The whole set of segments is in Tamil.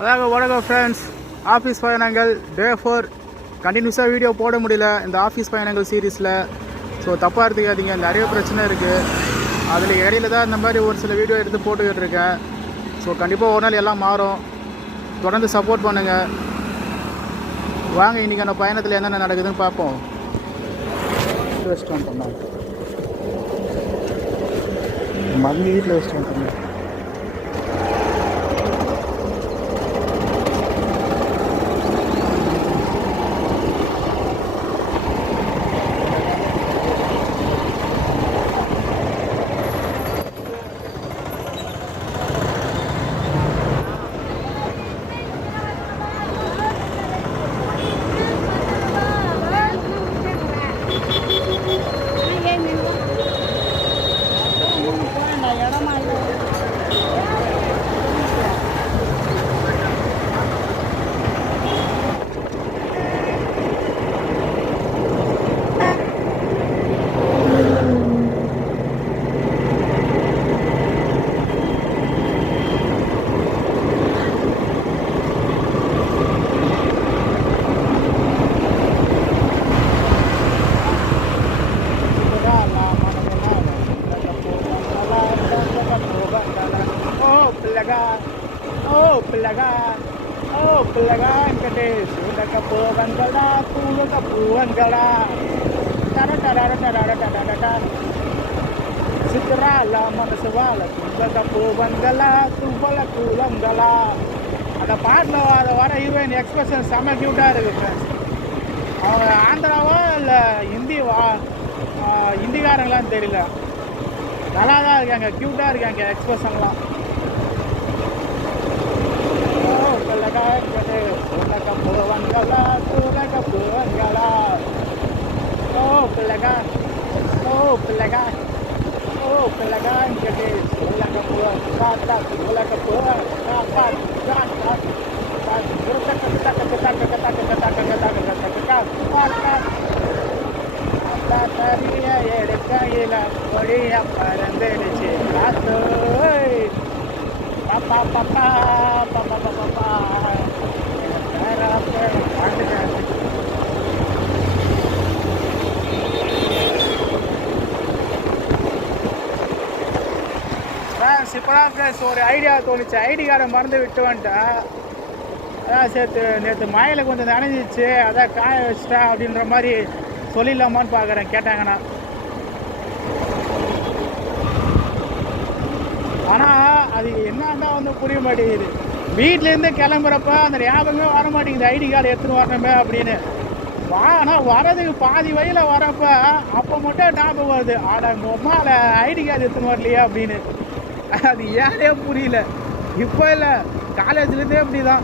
அதாக வணக்கம் ஃப்ரெண்ட்ஸ். ஆஃபீஸ் பயணங்கள் டே 4 கண்டினியூஸாக வீடியோ போட முடியல இந்த ஆஃபீஸ் பயணங்கள் சீரீஸில். ஸோ தப்பாக எடுத்துக்காதீங்க, நிறைய பிரச்சனை இருக்குது. அதில் இடையில தான் இந்த மாதிரி ஒரு சில வீடியோ எடுத்து போட்டுக்கிட்டு இருக்கேன். ஸோ கண்டிப்பாக ஒரு நாள் எல்லாம் மாறும். தொடர்ந்து சப்போர்ட் பண்ணுங்கள். வாங்க இன்றைக்கி அந்த பயணத்தில் என்னென்ன நடக்குதுன்னு பார்ப்போம். வச்சுட்டு வந்துட்டோம், மருந்து வீட்டில் வச்சுட்டு வந்துட்டோம். Pelagaan kades sudah kapuan gala pulo kapuan gala tara sitrala manaswala sudah kapuan gala tubala kulam gala. அந்த பாட்டில் வர ஹீரோயின் எக்ஸ்பிரஷன் செம்ம க்யூட்டாக இருக்குது ஃப்ரெண்ட்ஸ். அவங்க ஆந்திராவா இல்லை ஹிந்திக்காரங்களான்னு தெரியல, நல்லா தான் இருக்காங்க, க்யூட்டாக இருக்காங்க எக்ஸ்பிரஷன்லாம். Pelagaan kades sudah kapuan gala sudah kapuan gala. Pelagaan kades sudah kapuan gala sudah kapuan tariya edukayila oriya parandeliche kaatoy papa இப்போதான் ஃப்ரெண்ட்ஸ் ஒரு ஐடியா தோணுச்சு. ஐடி கார்டை மறந்து விட்டு வந்துட்டேன். அதான் சேர்த்து நேற்று மழையில் கொஞ்சம் நனைஞ்சிச்சு, அதான் காய வச்சிட்டேன் அப்படின்ற மாதிரி சொல்லிடலாமான்னு பார்க்குறேன் கேட்டாங்கண்ணா. ஆனால் அது என்னன்னா வந்து புரிய மாட்டேங்குது. வீட்டிலேருந்து கிளம்புறப்ப அந்த ஞாபகமே வர மாட்டேங்குது ஐடி கார்டு எடுத்துன்னு வரணுமே அப்படின்னு. ஆனால் வரதுக்கு பாதி வழியில் வரப்ப அப்போ மட்டும் ஞாபகம் வருது, ஆட மொம்மாவில் ஐடி கார்டு எடுத்துன்னு வரலையா அப்படின்னு. அது ஏனே புரியல. இப்போ இல்லை, காலேஜ்லேருந்தே அப்படி தான்.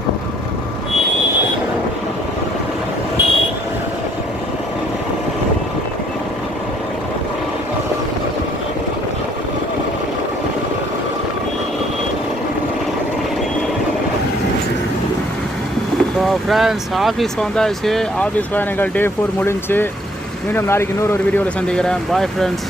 ஸோ ஃப்ரெண்ட்ஸ், ஆஃபீஸ் வந்தாச்சு. ஆஃபீஸ் பயணங்கள் டே 4 முடிஞ்சு. மீண்டும் நாளைக்கு இன்னொரு வீடியோவில் சந்திக்கிறேன். Bye friends.